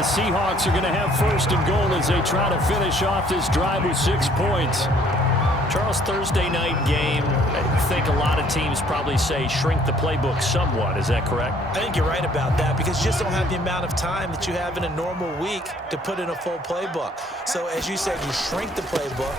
the Seahawks are going to have first and goal as they try to finish off this drive with 6 points. Charles, Thursday night game, I think a lot of teams probably say shrink the playbook somewhat. Is that correct? I think you're right about that because you just don't have the amount of time that you have in a normal week to put in a full playbook. So as you said, you shrink the playbook,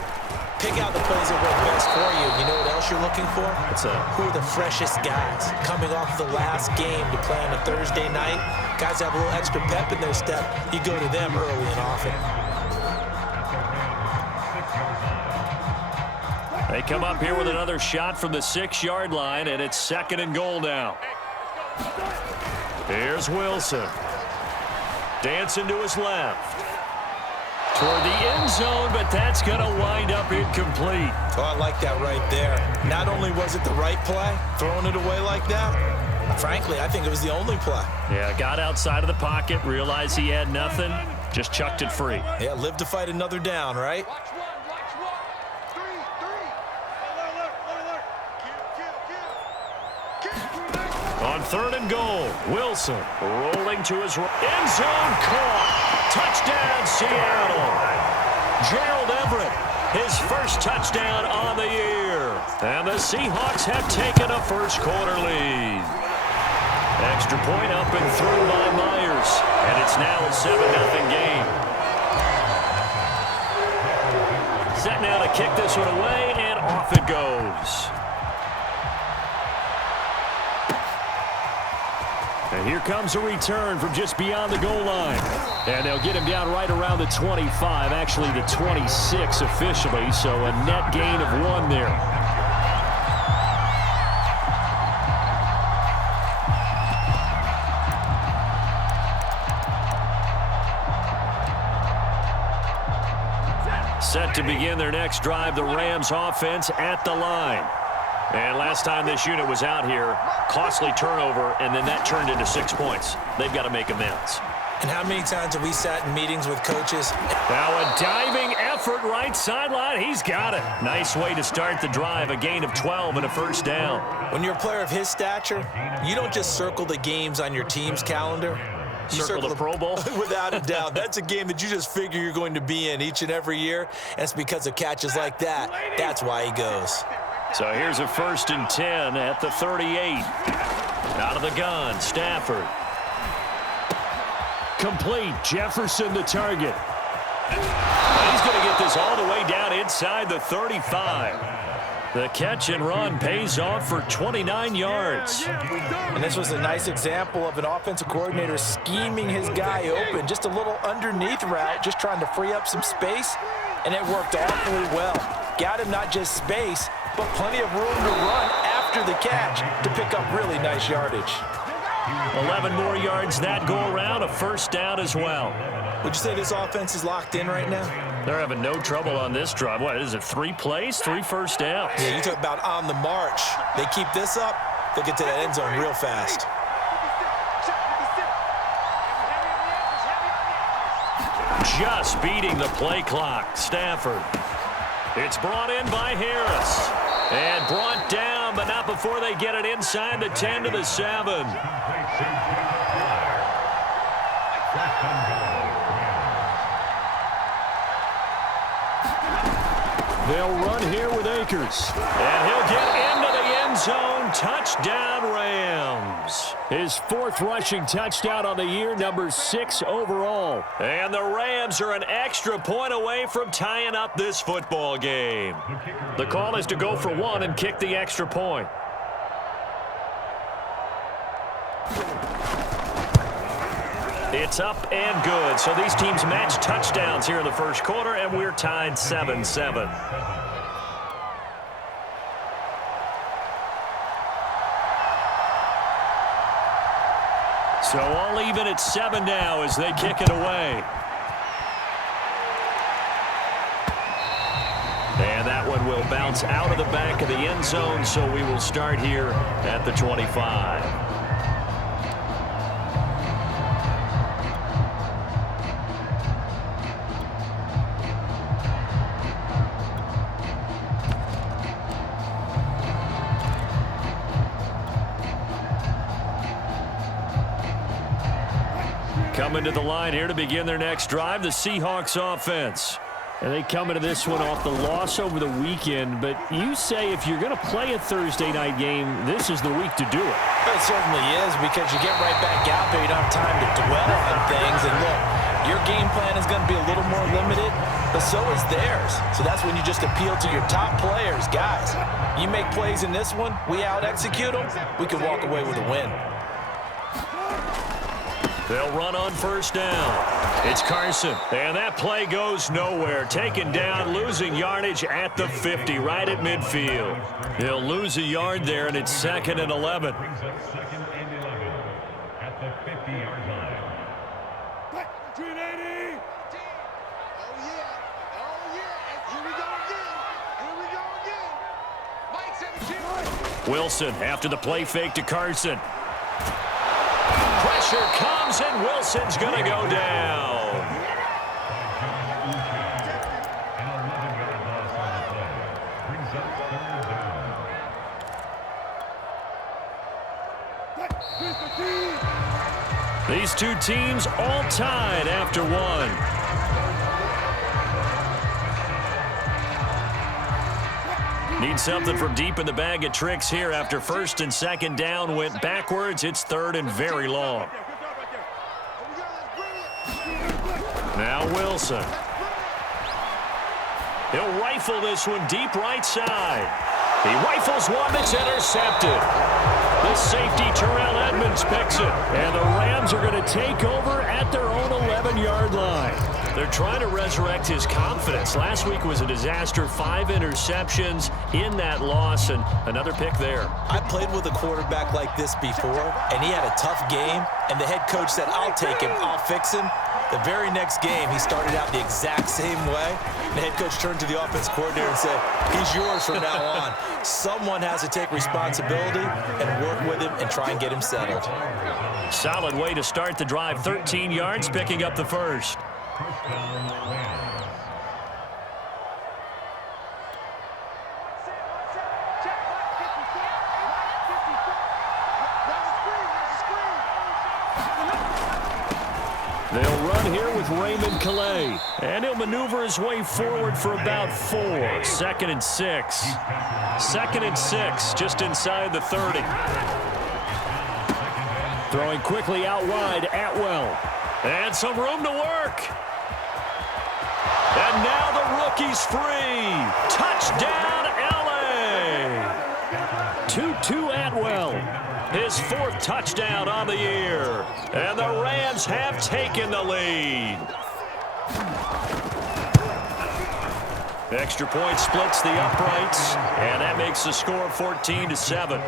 pick out the plays that work best for you. You know what else you're looking for? What's that? Who are the freshest guys coming off the last game to play on a Thursday night? Guys have a little extra pep in their step. You go to them early and often. They come up here with another shot from the 6-yard line, and it's 2nd and goal now. Here's Wilson. Dancing to his left. Toward the end zone, but that's going to wind up incomplete. Oh, I like that right there. Not only was it the right play, throwing it away like that, frankly, I think it was the only play. Yeah, got outside of the pocket, realized he had nothing, just chucked it free. Yeah, live to fight another down, right? On 3rd and goal, Wilson rolling to his right. End zone caught. Touchdown, Seattle. Gerald Everett, his first touchdown on the year. And the Seahawks have taken a first-quarter lead. Extra point up and through by Myers. And it's now a 7-0 game. Set now to kick this one away, and off it goes. And here comes a return from just beyond the goal line. And they'll get him down right around the 25, actually the 26 officially, so a net gain of 1 there. Set to begin their next drive, the Rams offense at the line. And last time this unit was out here, costly turnover, and then that turned into 6 points. They've got to make amends. And how many times have we sat in meetings with coaches? Now a diving effort right sideline. He's got it. Nice way to start the drive. A gain of 12 and a first down. When you're a player of his stature, you don't just circle the games on your team's calendar. You Circle the Pro Bowl? Without a doubt. That's a game that you just figure you're going to be in each and every year. And it's because of catches like that. That's why he goes. So here's a 1st and 10 at the 38. Out of the gun, Stafford. Complete, Jefferson the target. He's going to get this all the way down inside the 35. The catch and run pays off for 29 yards. And this was a nice example of an offensive coordinator scheming his guy open. Just a little underneath route, just trying to free up some space, and it worked awfully well. Got him not just space, but plenty of room to run after the catch to pick up really nice yardage. 11 more yards that go around, a first down as well. Would you say this offense is locked in right now? They're having no trouble on this drive. What is it, 3 plays, 3 first downs? Yeah, you talk about on the march. They keep this up, they'll get to that end zone real fast. Just beating the play clock. Stafford. It's brought in by Harris. And brought down, but not before they get it inside the 10 to the 7. They'll run here with Akers. And he'll get into the end zone. Touchdown, Rams. His 4th rushing touchdown on the year, number 6 overall. And the Rams are an extra point away from tying up this football game. The call is to go for 1 and kick the extra point. It's up and good. So these teams match touchdowns here in the first quarter, and we're tied 7-7. So all even at 7 now as they kick it away. And that one will bounce out of the back of the end zone, so we will start here at the 25. coming to the line here to begin their next drive, the Seahawks offense. And they come into this one off the loss over the weekend, but you say if you're going to play a Thursday night game, this is the week to do it. It certainly is, because you get right back out there. You don't have time to dwell on things. And look, your game plan is going to be a little more limited, but so is theirs. So that's when you just appeal to your top players. Guys, you make plays in this one, we out-execute them, we can walk away with a win. They'll run on first down. It's Carson. And that play goes nowhere. Taken down, losing yardage at the 50, right at midfield. He'll lose a yard there, and it's 2nd and 11. Second and 11 at the 50-yard line. 380. Oh, yeah. Oh, yeah. Here we go again. Here we go again. Mike 17. Wilson after the play fake to Carson. Pressure comes, and Wilson's going to go down. These two teams all tied after one. Need something from deep in the bag of tricks here after 1st and 2nd down went backwards. It's 3rd and very long. Now Wilson. He'll rifle this one deep right side. He rifles one that's intercepted. The safety, Terrell Edmonds, picks it. And the Rams are going to take over at their own 11-yard line. They're trying to resurrect his confidence. Last week was a disaster. 5 interceptions in that loss, and another pick there. I played with a quarterback like this before, and he had a tough game, and the head coach said, I'll take him, I'll fix him. The very next game, he started out the exact same way. The head coach turned to the offense coordinator and said, he's yours from now on. Someone has to take responsibility and work with him and try and get him settled. Solid way to start the drive. 13 yards, picking up the first. They'll run here with Raymond Calais. And he'll maneuver his way forward for about 4. 2nd and 6. 2nd and 6, just inside the 30. Throwing quickly out wide, Atwell. And some room to work. And now the rookie's free. Touchdown, L.A. 2-2 Atwell. His 4th touchdown on the year. And the Rams have taken the lead. Extra point splits the uprights. And that makes the score 14-7.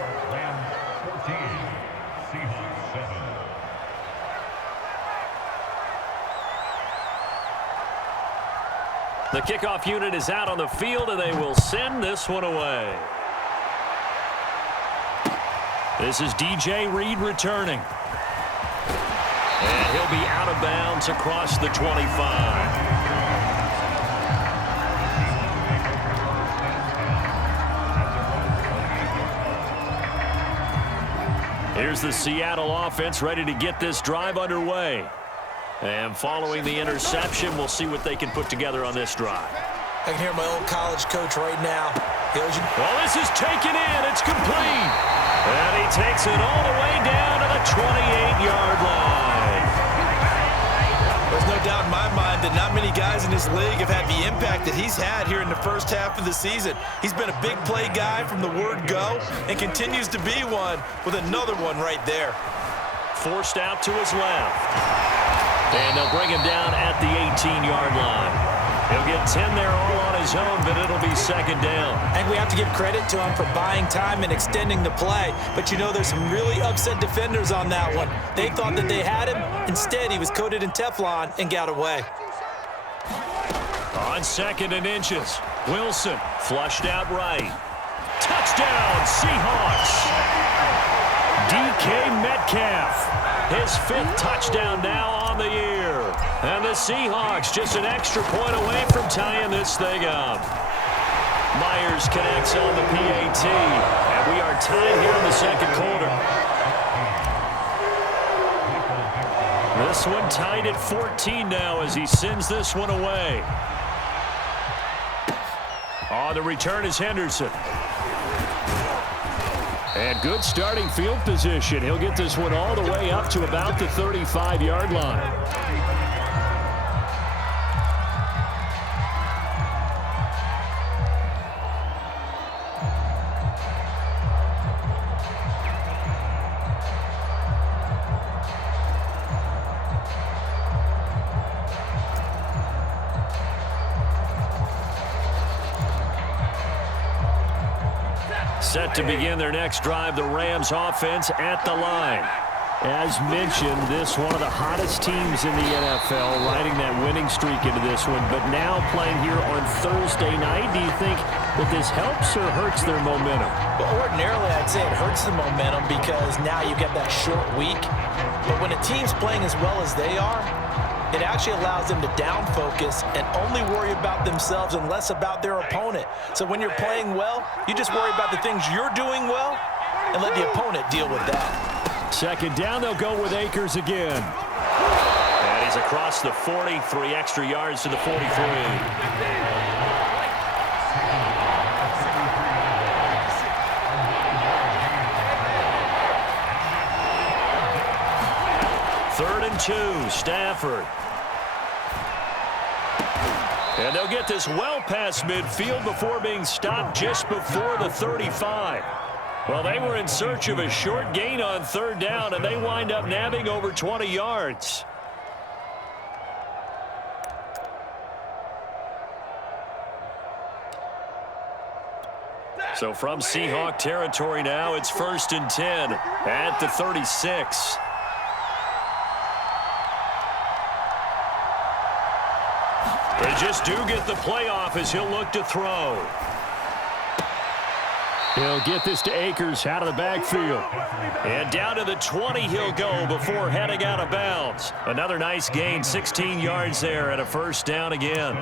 The kickoff unit is out on the field, and they will send this one away. This is DJ Reed returning. And he'll be out of bounds across the 25. Here's the Seattle offense ready to get this drive underway. And following the interception, we'll see what they can put together on this drive. I can hear my old college coach right now. Well, this is taken in. It's complete. And he takes it all the way down to the 28-yard line. There's no doubt in my mind that not many guys in this league have had the impact that he's had here in the first half of the season. He's been a big play guy from the word go and continues to be one with another one right there. Forced out to his left. And they'll bring him down at the 18-yard line. He'll get 10 there all on his own, but it'll be 2nd down. I think we have to give credit to him for buying time and extending the play. But, you know, there's some really upset defenders on that one. They thought that they had him. Instead, he was coated in Teflon and got away. On 2nd and inches, Wilson flushed out right. Touchdown, Seahawks. DK Metcalf. His 5th touchdown now on the year. And the Seahawks just an extra point away from tying this thing up. Myers connects on the PAT. And we are tied here in the 2nd quarter. The This one tied at 14 now as he sends this one away. On the return is Henderson. And good starting field position. He'll get this one all the way up to about the 35-yard line. Set to begin their next drive, the Rams offense at the line. As mentioned, this one of the hottest teams in the NFL, riding that winning streak into this one, but now playing here on Thursday night. Do you think that this helps or hurts their momentum? Well, ordinarily, I'd say it hurts the momentum because now you get that short week. But when a team's playing as well as they are, it actually allows them to down focus and only worry about themselves and less about their opponent. So when you're playing well, you just worry about the things you're doing well and let the opponent deal with that. Second down, they'll go with Akers again. And he's across the 40, 3 extra yards to the 43. Third and 2, Stafford. And they'll get this well past midfield before being stopped just before the 35. Well, they were in search of a short gain on third down, and they wind up nabbing over 20 yards. So from Seahawk territory now, it's 1st and 10 at the 36. They just do get the playoff as he'll look to throw. He'll get this to Akers out of the backfield. And down to the 20 he'll go before heading out of bounds. Another nice gain, 16 yards there and a first down again.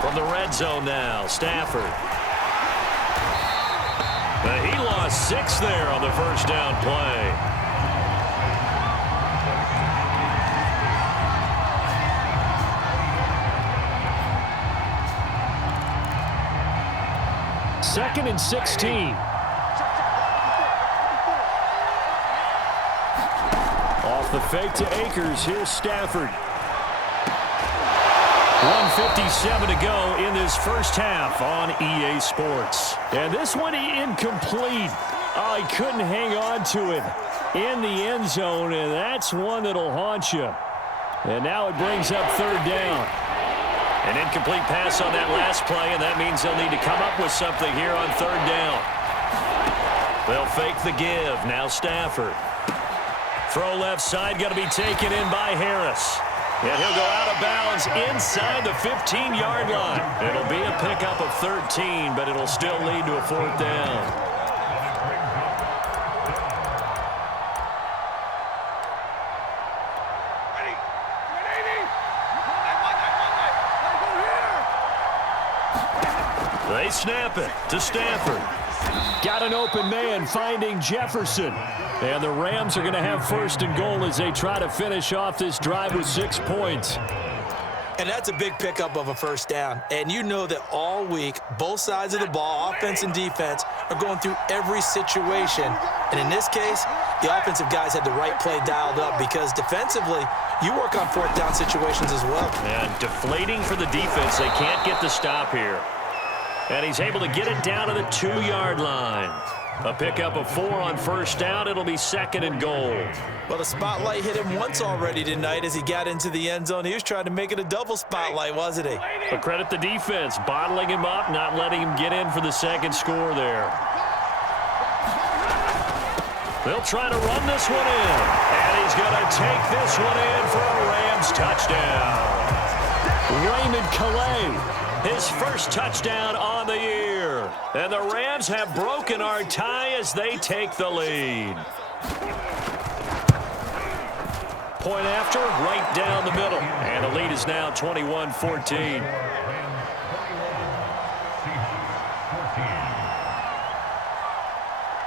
From the red zone now, Stafford. He lost 6 there on the first down play. Second and 16. Off the fake to Akers. Here's Stafford. 1:57 to go in this first half on EA Sports. And this one incomplete. Oh, he couldn't hang on to it in the end zone, and that's one that'll haunt you. And now it brings up third down. An incomplete pass on that last play, and that means they'll need to come up with something here on third down. They'll fake the give. Now Stafford. Throw left side, going to be taken in by Harris. And he'll go out of bounds inside the 15-yard line. It'll be a pickup of 13, but it'll still lead to a fourth down. They snap it to Stafford. Got an open man finding Jefferson. And the Rams are going to have 1st and goal as they try to finish off this drive with 6 points. And that's a big pickup of a first down. And you know that all week, both sides of the ball, offense and defense, are going through every situation. And in this case, the offensive guys had the right play dialed up because defensively, you work on 4th down situations as well. And deflating for the defense. They can't get the stop here. And he's able to get it down to the 2-yard line. A pickup of 4 on first down. It'll be 2nd and goal. Well, the spotlight hit him once already tonight as he got into the end zone. He was trying to make it a double spotlight, wasn't he? But credit the defense, bottling him up, not letting him get in for the second score there. They'll try to run this one in. And he's going to take this one in for a Rams touchdown. Raymond Calais, his first touchdown on the year. And the Rams have broken our tie as they take the lead. Point after, right down the middle. And the lead is now 21-14.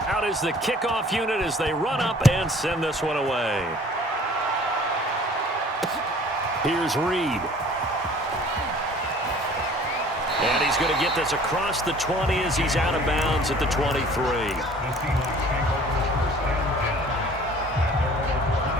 Out is the kickoff unit as they run up and send this one away. Here's Reed. And he's going to get this across the 20 as he's out of bounds at the 23. The Seahawks take over first down at their own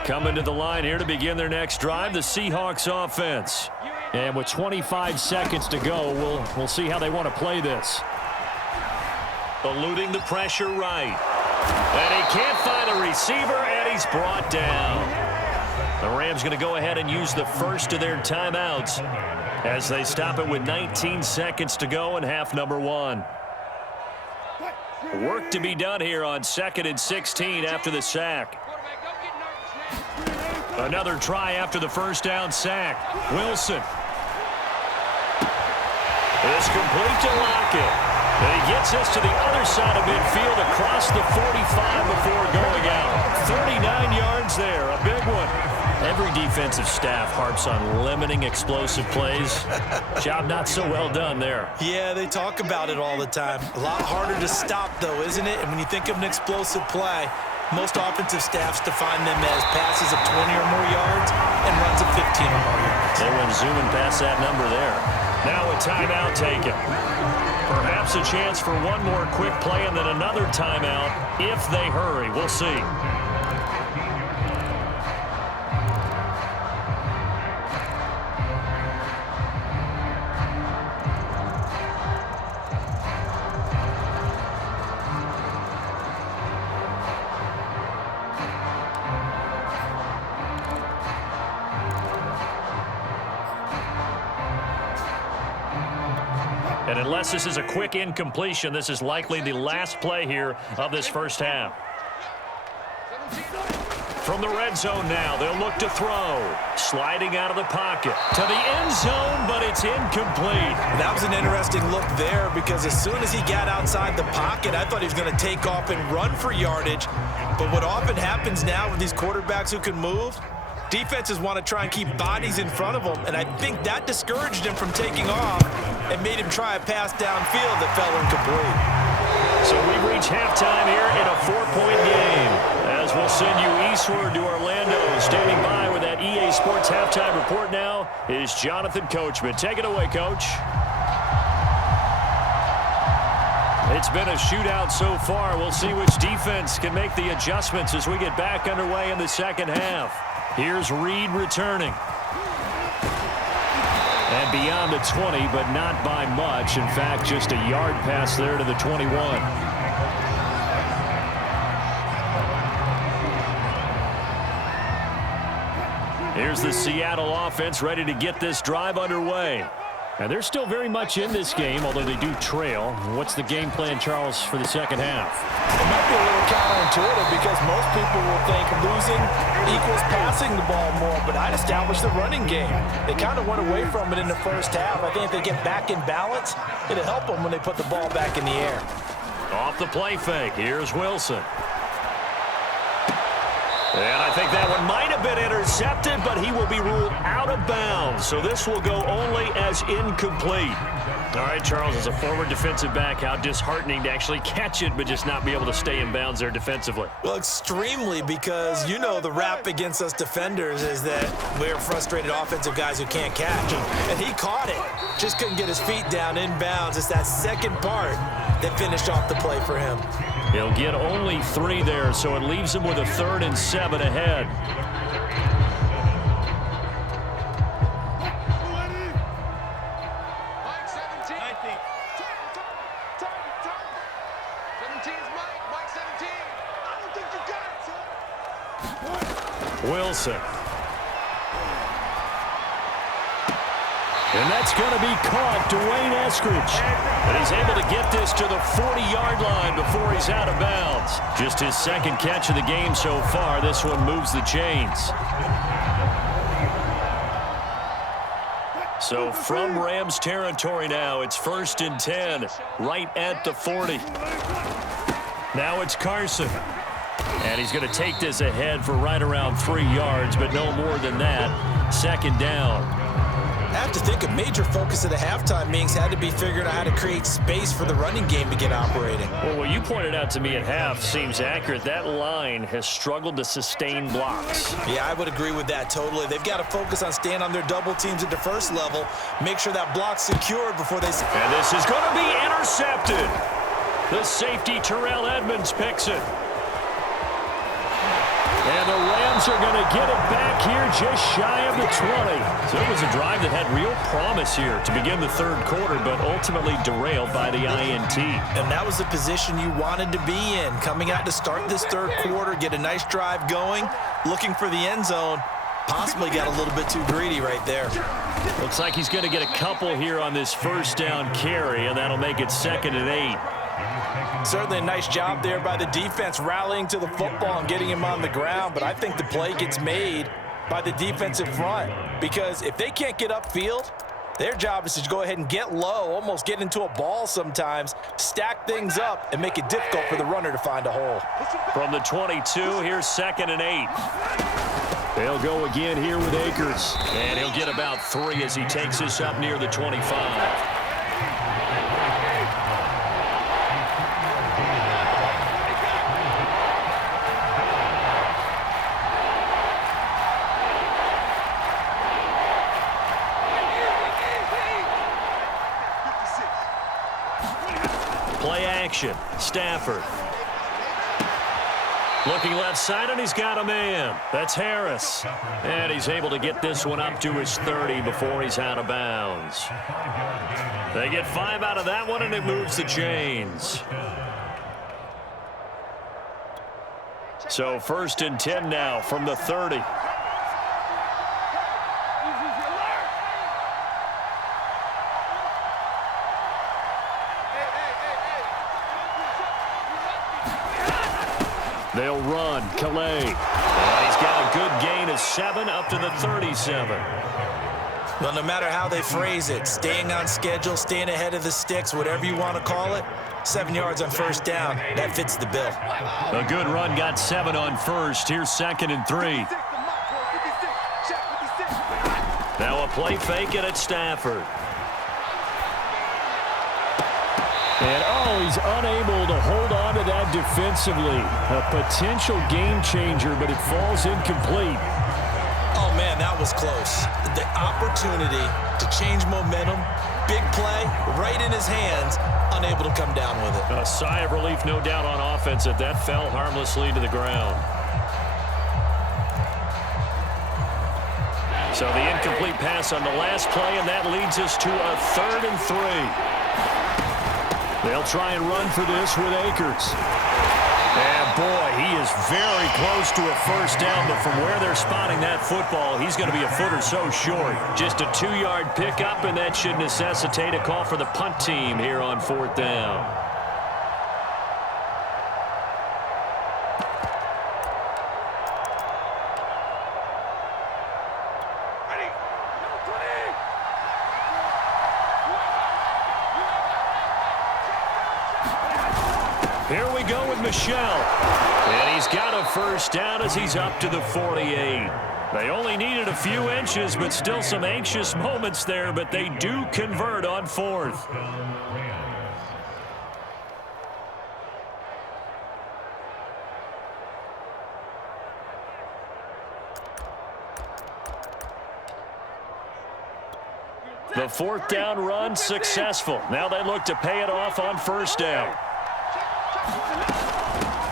23. Coming to the line here to begin their next drive, the Seahawks offense. And with 25 seconds to go, we'll see how they want to play this. Eluding the pressure right. And he can't find a receiver, and he's brought down. The Rams going to go ahead and use the first of their timeouts as they stop it with 19 seconds to go in half number 1. Work to be done here on 2nd and 16 after the sack. Another try after the first down sack. Wilson. It's complete to Lockett. And he gets this to the other side of midfield across the 45 before going out. 39 yards there, a big one. Every defensive staff harps on limiting explosive plays. Job not so well done there. Yeah, they talk about it all the time. A lot harder to stop, though, isn't it? And when you think of an explosive play, most offensive staffs define them as passes of 20 or more yards and runs of 15 or more yards. They went zooming past that number there. Now a timeout taken. Perhaps a chance for one more quick play and then another timeout if they hurry. We'll see. And unless this is a quick incompletion, this is likely the last play here of this first half. From the red zone now, they'll look to throw. Sliding out of the pocket to the end zone, but it's incomplete. That was an interesting look there because as soon as he got outside the pocket, I thought he was going to take off and run for yardage. But what often happens now with these quarterbacks who can move, defenses want to try and keep bodies in front of them, and I think that discouraged him from taking off and made him try a pass downfield that fell incomplete. So we reach halftime here in a 4-point game. As we'll send you eastward to Orlando. Standing by with that EA Sports halftime report now is Jonathan Coachman. Take it away, Coach. It's been a shootout so far. We'll see which defense can make the adjustments as we get back underway in the second half. Here's Reed returning. And beyond the 20, but not by much. In fact, just a yard pass there to the 21. Here's the Seattle offense ready to get this drive underway. And they're still very much in this game, although they do trail. What's the game plan, Charles, for the second half? It might be a little counterintuitive because most people will think losing equals passing the ball more, but I'd establish the running game. They kind of went away from it in the first half. I think if they get back in balance, it'll help them when they put the ball back in the air. Off the play fake, here's Wilson. And I think that one might have been intercepted, but he will be ruled out of bounds. So this will go only as incomplete. All right, Charles, as a former defensive back, how disheartening to actually catch it, but just not be able to stay in bounds there defensively. Well, extremely, because you know the rap against us defenders is that we're frustrated offensive guys who can't catch. And he caught it. Just couldn't get his feet down in bounds. It's that second part that finished off the play for him. He'll get only 3 there, so it leaves him with a 3rd and 7 ahead. Mike 17. 17's Mike 17. I don't think you got it, son. Wilson. And that's going to be caught, Dwayne Eskridge. And he's able to get this to the 40-yard line before he's out of bounds. Just his second catch of the game so far. This one moves the chains. So from Rams territory now, it's 1st and 10, right at the 40. Now it's Carson. And he's going to take this ahead for right around 3 yards, but no more than that. Second down. I have to think a major focus at the halftime meetings had to be figuring out how to create space for the running game to get operating. Well, what you pointed out to me at half seems accurate. That line has struggled to sustain blocks. Yeah, I would agree with that totally. They've got to focus on staying on their double teams at the first level, make sure that block's secured before they... And this is going to be intercepted. The safety, Terrell Edmonds, picks it. And the Rams are going to get it back here just shy of the 20. So it was a drive that had real promise here to begin the third quarter, but ultimately derailed by the INT. And that was the position you wanted to be in. Coming out to start this third quarter, get a nice drive going, looking for the end zone. Possibly got a little bit too greedy right there. Looks like he's going to get a couple here on this first down carry, and that'll make it 2nd and 8. Certainly a nice job there by the defense rallying to the football and getting him on the ground, but I think the play gets made by the defensive front because if they can't get upfield, their job is to go ahead and get low, almost get into a ball sometimes, stack things up, and make it difficult for the runner to find a hole. From the 22, here's 2nd and 8. They'll go again here with Akers, and he'll get about 3 as he takes this up near the 25. Play action. Stafford. Looking left side, and he's got a man. That's Harris. And he's able to get this one up to his 30 before he's out of bounds. They get 5 out of that one, and it moves the chains. So 1st and 10 now from the 30. They'll run. Calais. And he's got a good gain of 7 up to the 37. Well, no matter how they phrase it, staying on schedule, staying ahead of the sticks, whatever you want to call it, 7 yards on first down, that fits the bill. A good run got 7 on first. Here's 2nd and 3. Now a play fake it at Stafford. And, he's unable to hold on to that defensively. A potential game changer, but it falls incomplete. Oh, man, that was close. The opportunity to change momentum, big play, right in his hands, unable to come down with it. A sigh of relief, no doubt, on offense that fell harmlessly to the ground. So the incomplete pass on the last play, and that leads us to a 3rd and 3. They'll try and run for this with Akers. And, boy, he is very close to a first down, but from where they're spotting that football, he's going to be a foot or so short. Just a 2-yard pickup, and that should necessitate a call for the punt team here on 4th down. Here we go with Michelle. And he's got a first down as he's up to the 48. They only needed a few inches, but still some anxious moments there, but they do convert on 4th. The 4th down run successful. Now they look to pay it off on first down.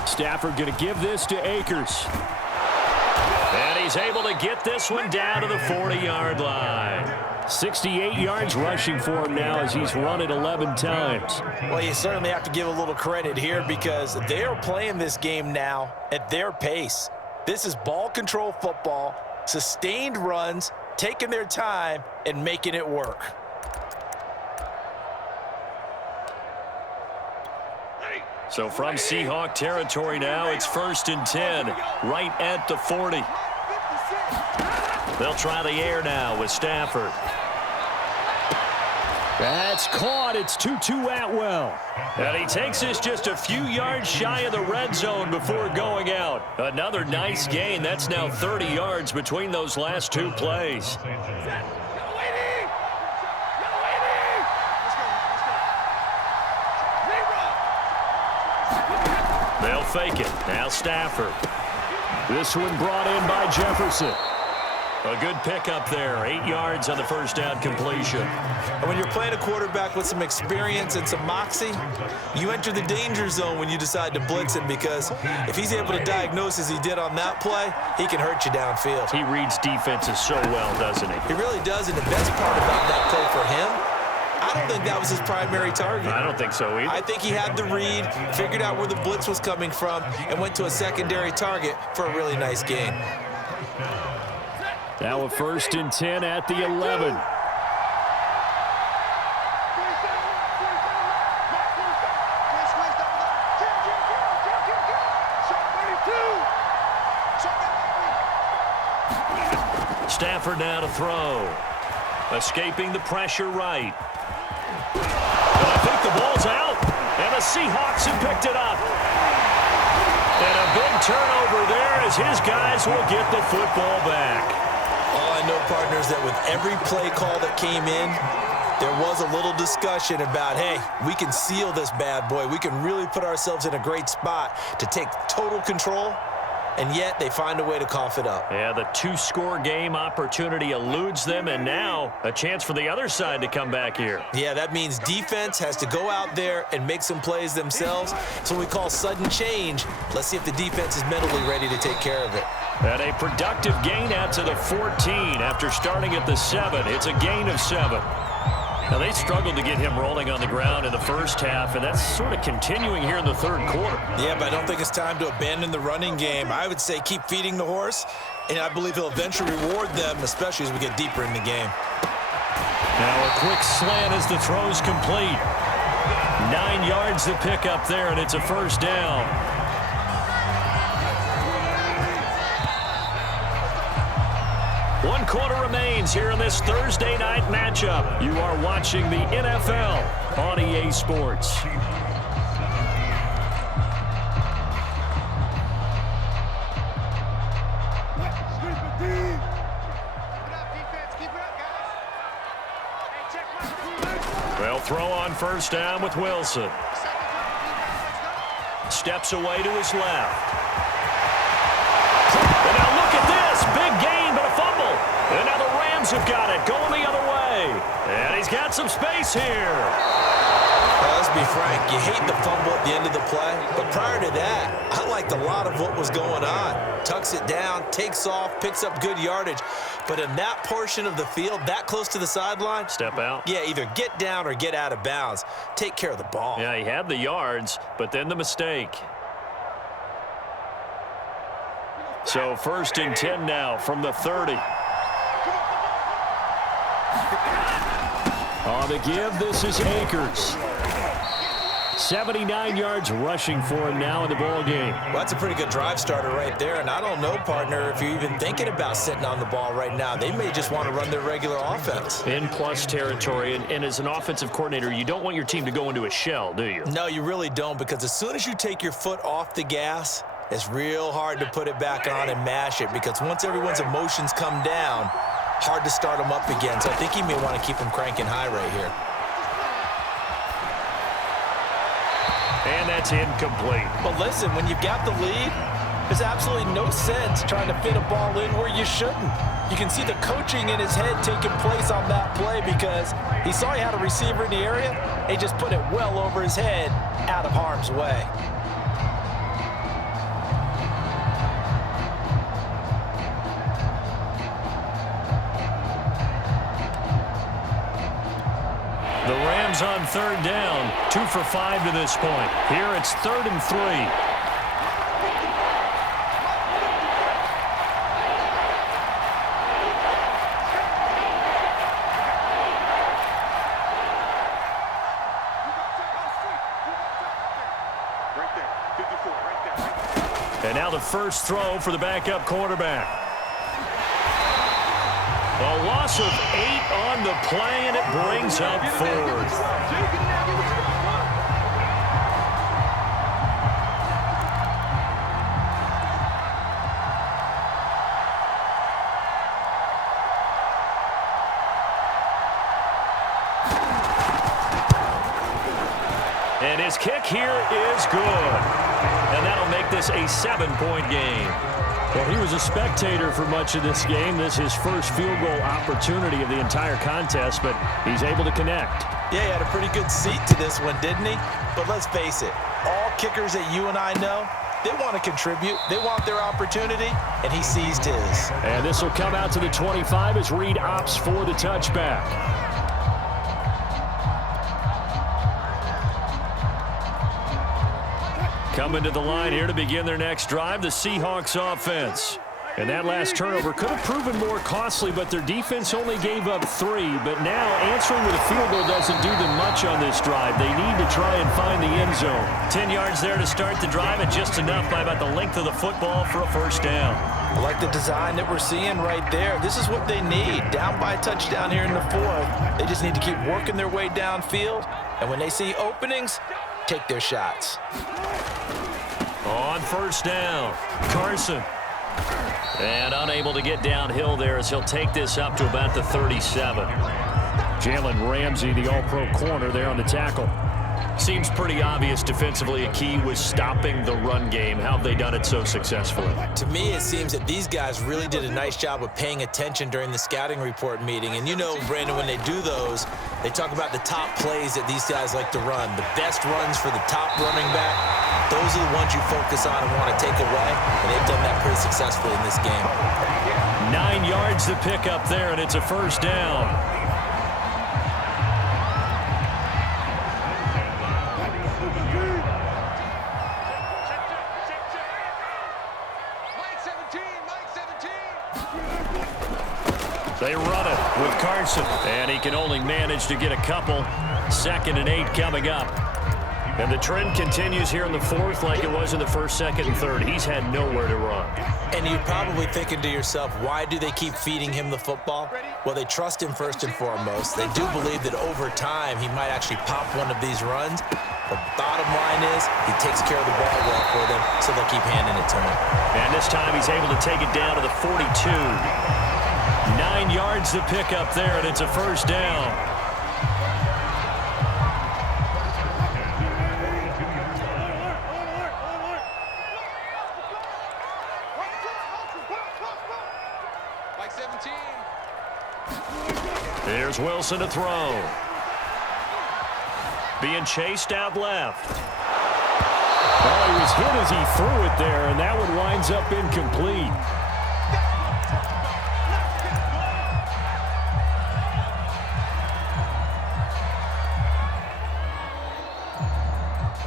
Stafford going to give this to Akers. And he's able to get this one down to the 40-yard line. 68 yards rushing for him now as he's run it 11 times. Well, you certainly have to give a little credit here because they are playing this game now at their pace. This is ball control football, sustained runs, taking their time, and making it work. So from Seahawk territory now, it's 1st and 10, right at the 40. They'll try the air now with Stafford. That's caught. It's 2-2 Atwell. And he takes this just a few yards shy of the red zone before going out. Another nice gain. That's now 30 yards between those last two plays. They'll fake it. Now Stafford. This one brought in by Jefferson. A good pickup there. 8 yards on the first down completion. And when you're playing a quarterback with some experience and some moxie, you enter the danger zone when you decide to blitz him, because if he's able to diagnose as he did on that play, he can hurt you downfield. He reads defenses so well, doesn't he? He really does, and the best part about that play for him, I don't think that was his primary target. I don't think so either. I think he had the read, figured out where the blitz was coming from, and went to a secondary target for a really nice gain. Now a 1st and 10 at the 11. Stafford now to throw. Escaping the pressure right. And I think the ball's out. And the Seahawks have picked it up. And a big turnover there as his guys will get the football back. All I know, partners, that with every play call that came in, there was a little discussion about, hey, we can seal this bad boy. We can really put ourselves in a great spot to take total control, and yet they find a way to cough it up. Yeah, the 2-score game opportunity eludes them, and now a chance for the other side to come back here. Yeah, that means defense has to go out there and make some plays themselves. So we call sudden change. Let's see if the defense is mentally ready to take care of it. And a productive gain out to the 14 after starting at the 7. It's a gain of 7. Now, they struggled to get him rolling on the ground in the first half, and that's sort of continuing here in the third quarter. Yeah, but I don't think it's time to abandon the running game. I would say keep feeding the horse, and I believe he'll eventually reward them, especially as we get deeper in the game. Now a quick slant as the throw's complete. 9 yards to pick up there, and it's a first down. One quarter remains here in this Thursday night matchup. You are watching the NFL on EA Sports. They'll throw on first down with Wilson. Steps away to his left. And now look at this. Big gain, but a fumble. And now the Rams have got it, going the other way. And he's got some space here. Well, let's be frank. You hate the fumble at the end of the play. But prior to that, I liked a lot of what was going on. Tucks it down, takes off, picks up good yardage. But in that portion of the field, that close to the sideline, step out. Yeah, either get down or get out of bounds. Take care of the ball. Yeah, he had the yards, but then the mistake. So 1st and 10 now from the 30. On the give, this is Akers. 79 yards rushing for him now in the ball game. Well, that's a pretty good drive starter right there. And I don't know, partner, if you're even thinking about sitting on the ball right now. They may just want to run their regular offense. In plus territory, and as an offensive coordinator, you don't want your team to go into a shell, do you? No, you really don't, because as soon as you take your foot off the gas, it's real hard to put it back on and mash it, because once everyone's emotions come down, hard to start them up again. So I think he may want to keep them cranking high right here. And that's incomplete. But listen, when you've got the lead, there's absolutely no sense trying to fit a ball in where you shouldn't. You can see the coaching in his head taking place on that play, because he saw he had a receiver in the area, and he just put it well over his head out of harm's way. The Rams on 3rd down, 2 for 5 to this point. Here it's 3rd and 3. And now the first throw for the backup quarterback. A loss of 8 on the play, and it brings up 4th. And his kick here is good. And that'll make this a 7-point game. Well, he was a spectator for much of this game. This is his first field goal opportunity of the entire contest, but he's able to connect. Yeah, he had a pretty good seat to this one, didn't he? But let's face it, all kickers that you and I know, they want to contribute. They want their opportunity, and he seized his. And this will come out to the 25 as Reed opts for the touchback. Coming to the line here to begin their next drive, the Seahawks offense. And that last turnover could have proven more costly, but their defense only gave up 3. But now answering with a field goal doesn't do them much on this drive. They need to try and find the end zone. 10 yards there to start the drive, and just enough by about the length of the football for a first down. I like the design that we're seeing right there. This is what they need. Down by a touchdown here in the 4th. They just need to keep working their way downfield. And when they see openings, take their shots. On first down, Carson. And unable to get downhill there as he'll take this up to about the 37. Jalen Ramsey, the all-pro corner there on the tackle. Seems pretty obvious defensively a key was stopping the run game. How have they done it so successfully? To me, it seems that these guys really did a nice job of paying attention during the scouting report meeting. And you know, Brandon, when they do those, they talk about the top plays that these guys like to run. The best runs for the top running back, those are the ones you focus on and want to take away. And they've done that pretty successfully in this game. 9 yards to pick up there, and it's a first down. They run it with Carson, and he can only manage to get a couple. 2nd and 8 coming up. And the trend continues here in the 4th like it was in the 1st, 2nd, and 3rd. He's had nowhere to run. And you're probably thinking to yourself, why do they keep feeding him the football? Well, they trust him first and foremost. They do believe that over time he might actually pop one of these runs. The bottom line is he takes care of the ball well for them, so they'll keep handing it to him. And this time he's able to take it down to the 42. 9 yards to pick up there, and it's a first down. Here's Wilson to throw. Being chased out left. Well, he was hit as he threw it there, and that one winds up incomplete.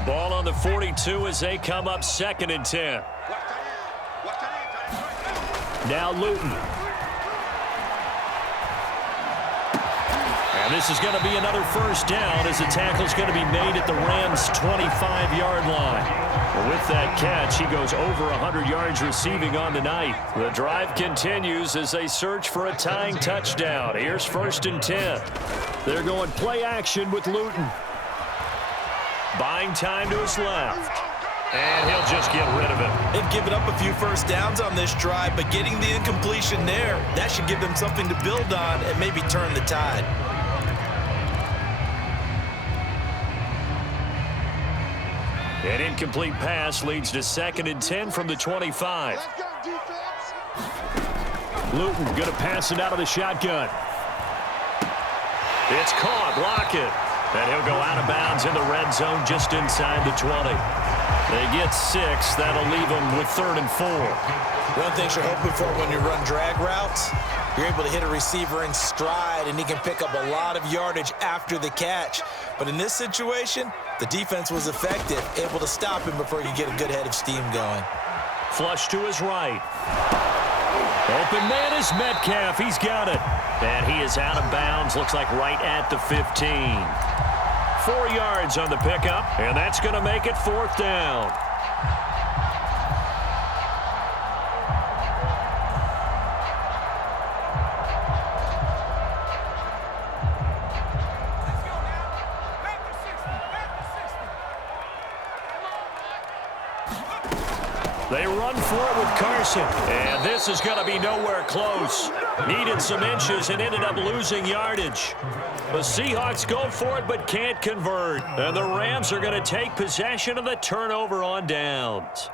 Ball on the 42 as they come up 2nd and 10. Now Luton. And this is going to be another first down as the tackle's going to be made at the Rams' 25-yard line. Well, with that catch, he goes over 100 yards receiving on the night. The drive continues as they search for a tying touchdown. Here's 1st and 10. They're going play action with Luton. Buying time to his left. And he'll just get rid of it. They've given up a few first downs on this drive, but getting the incompletion there, that should give them something to build on and maybe turn the tide. An incomplete pass leads to 2nd and 10 from the 25. Luton going to pass it out of the shotgun. It's caught. Lockett. And he'll go out of bounds in the red zone just inside the 20. They get 6. That'll leave them with 3rd and 4. One thing you're hoping for when you run drag routes, you're able to hit a receiver in stride, and he can pick up a lot of yardage after the catch. But in this situation, the defense was effective, able to stop him before he could get a good head of steam going. Flush to his right. Open man is Metcalf. He's got it. And he is out of bounds. Looks like right at the 15. 4 yards on the pickup, and that's going to make it 4th down. They run for it with Carson. And this is going to be nowhere close. Needed some inches and ended up losing yardage. The Seahawks go for it but can't convert. And the Rams are going to take possession of the turnover on downs.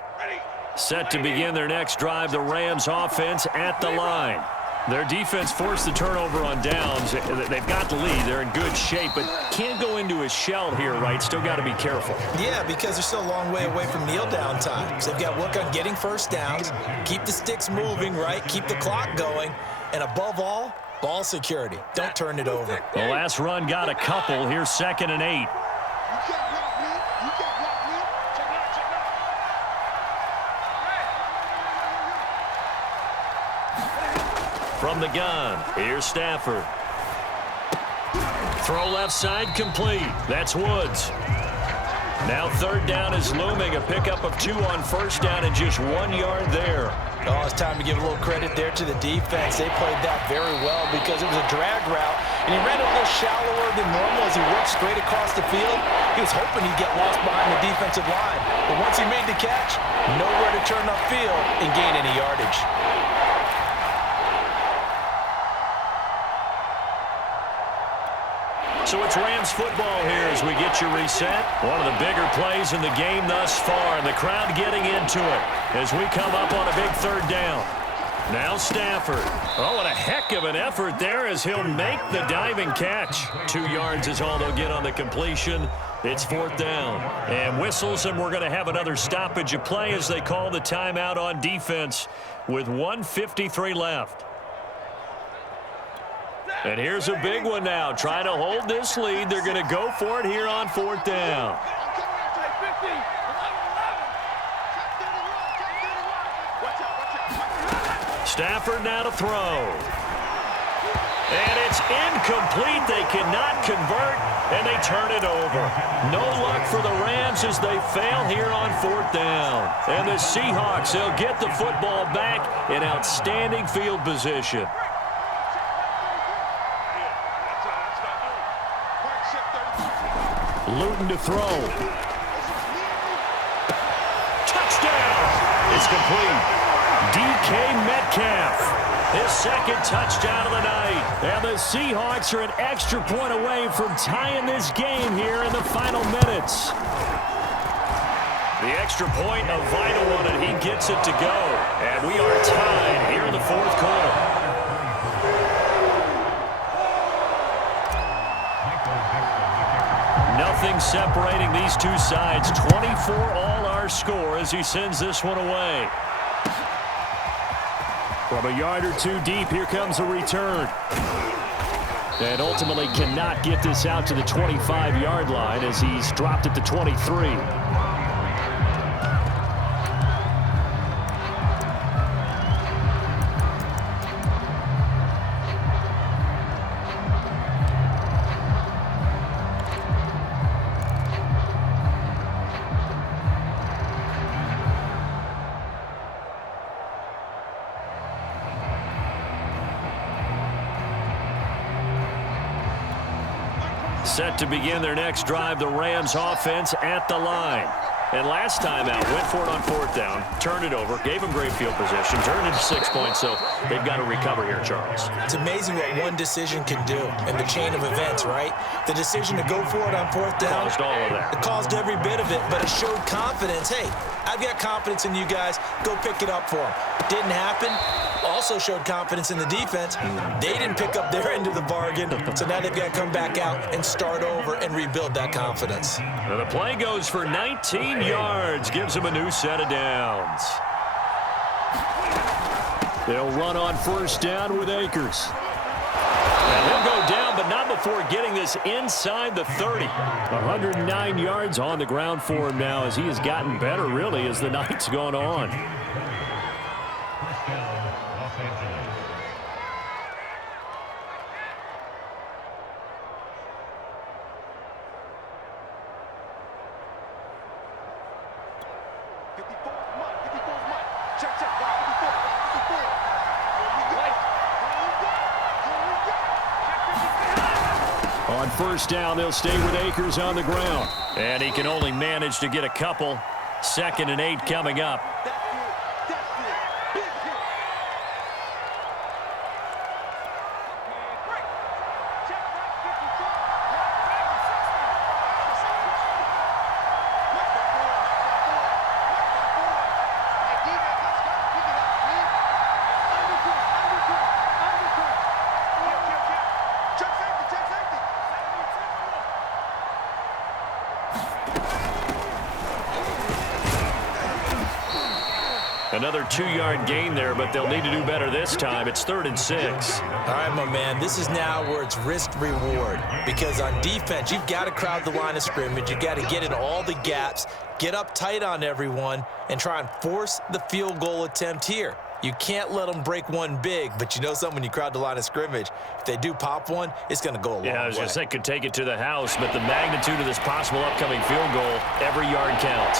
Set to begin their next drive, the Rams offense at the line. Their defense forced the turnover on downs. They've got the lead. They're in good shape, but can't go into a shell here, right? Still got to be careful. Yeah, because they're still a long way away from kneel down time. So they've got to work on getting first downs, keep the sticks moving, right? Keep the clock going. And above all, ball security. Don't turn it over. The last run got a couple. Here's 2nd and 8. From the gun, here's Stafford. Throw left side complete. That's Woods. Now 3rd down is looming. A pickup of 2 on 1st down and just 1 yard there. Oh, it's time to give a little credit there to the defense. They played that very well because it was a drag route, and he ran a little shallower than normal as he worked straight across the field. He was hoping he'd get lost behind the defensive line, but once he made the catch, nowhere to turn upfield and gain any yardage. So it's Rams football here as we get you reset. One of the bigger plays in the game thus far, and the crowd getting into it as we come up on a big 3rd down. Now Stafford. Oh, what a heck of an effort there as he'll make the diving catch. 2 yards is all they'll get on the completion. It's 4th down. And whistles, and we're going to have another stoppage of play as they call the timeout on defense with 1:53 left. And here's a big one now. Trying to hold this lead. They're going to go for it here on 4th down. Stafford now to throw. And it's incomplete. They cannot convert, and they turn it over. No luck for the Rams as they fail here on 4th down. And the Seahawks, they'll get the football back in outstanding field position. Luton to throw. Touchdown! It's complete. DK Metcalf, his 2nd touchdown of the night. And the Seahawks are an extra point away from tying this game here in the final minutes. The extra point, a vital one, and he gets it to go. And we are tied here in the 4th quarter. Nothing separating these two sides. 24 all our score as he sends this one away. From a yard or 2 deep, here comes a return. And ultimately cannot get this out to the 25-yard line as he's dropped it to 23. Set to begin their next drive, the Rams offense at the line. And last time out, went for it on 4th down, turned it over, gave them great field position, turned it to 6 points, so they've got to recover here, Charles. It's amazing what one decision can do in the chain of events, right? The decision to go for it on 4th down. Caused all of that. It caused every bit of it, but it showed confidence. Hey, I've got confidence in you guys. Go pick it up for them. Didn't happen. Also showed confidence in the defense. They didn't pick up their end of the bargain, so now they've got to come back out and start over and rebuild that confidence. And the play goes for 19 yards, gives them a new set of downs. They'll run on 1st down with Akers. And he'll go down, but not before getting this inside the 30. 109 yards on the ground for him now as he has gotten better, really, as the night's gone on. On 1st down, they'll stay with Akers on the ground. And he can only manage to get a couple. 2nd and 8 coming up. another 2-yard gain there, but they'll need to do better this time. It's 3rd and 6. All right, my man, this is now where it's risk-reward, because on defense, you've got to crowd the line of scrimmage. You've got to get in all the gaps, get up tight on everyone, and try and force the field goal attempt here. You can't let them break one big, but you know something, when you crowd the line of scrimmage, if they do pop one, it's going to go a long way. Yeah, I was going to say, could take it to the house, but the magnitude of this possible upcoming field goal, every yard counts.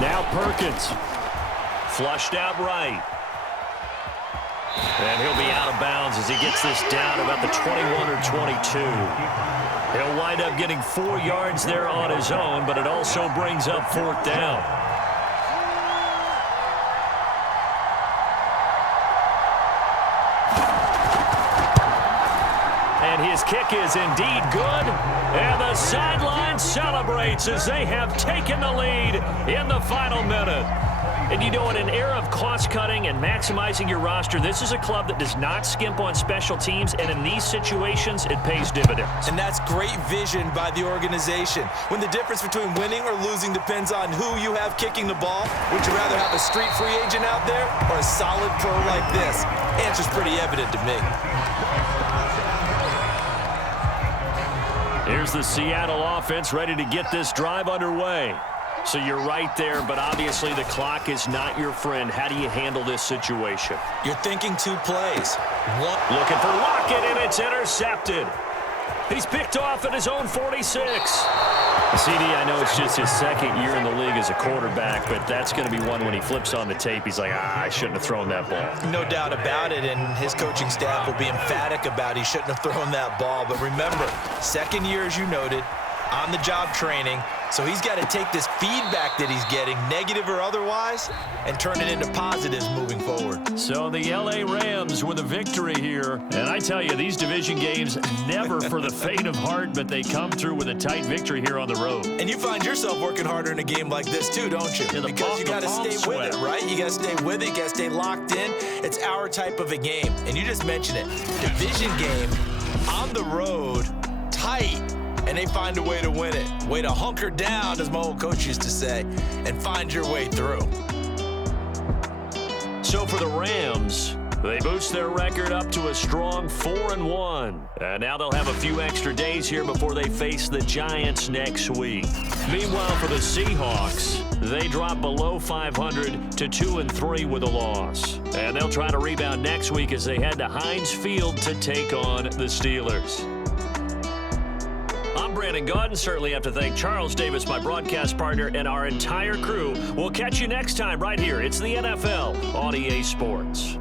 Now Perkins, flushed out right. And he'll be out of bounds as he gets this down about the 21 or 22. He'll wind up getting 4 yards there on his own, but it also brings up 4th down. And his kick is indeed good. And the sideline celebrates as they have taken the lead in the final minute. And you know, in an era of cost-cutting and maximizing your roster, this is a club that does not skimp on special teams, and in these situations, it pays dividends. And that's great vision by the organization. When the difference between winning or losing depends on who you have kicking the ball, would you rather have a street free agent out there or a solid pro like this? Answer's pretty evident to me. Here's the Seattle offense ready to get this drive underway. So you're right there, but obviously the clock is not your friend. How do you handle this situation? You're thinking 2 plays. One. Looking for Lockett, and it's intercepted. He's picked off at his own 46. CD, I know it's just his 2nd year in the league as a quarterback, but that's going to be one when he flips on the tape. He's like, I shouldn't have thrown that ball. No doubt about it, and his coaching staff will be emphatic about he shouldn't have thrown that ball. But remember, 2nd year, as you noted, on-the-job training. So he's got to take this feedback that he's getting, negative or otherwise, and turn it into positives moving forward. So the L.A. Rams with a victory here. And I tell you, these division games, never for the faint of heart, but they come through with a tight victory here on the road. And you find yourself working harder in a game like this too, don't you? Yeah, because you got to stay with it, right? You got to stay with it. You got to stay locked in. It's our type of a game. And you just mentioned it. Division game, on the road, tight. And they find a way to win it. Way to hunker down, as my old coach used to say, and find your way through. So for the Rams, they boost their record up to a strong 4-1. And now they'll have a few extra days here before they face the Giants next week. Meanwhile, for the Seahawks, they drop below 500 to 2-3 with a loss. And they'll try to rebound next week as they head to Heinz Field to take on the Steelers. I'm Brandon Gaudin. Certainly have to thank Charles Davis, my broadcast partner, and our entire crew. We'll catch you next time right here. It's the NFL on EA Sports.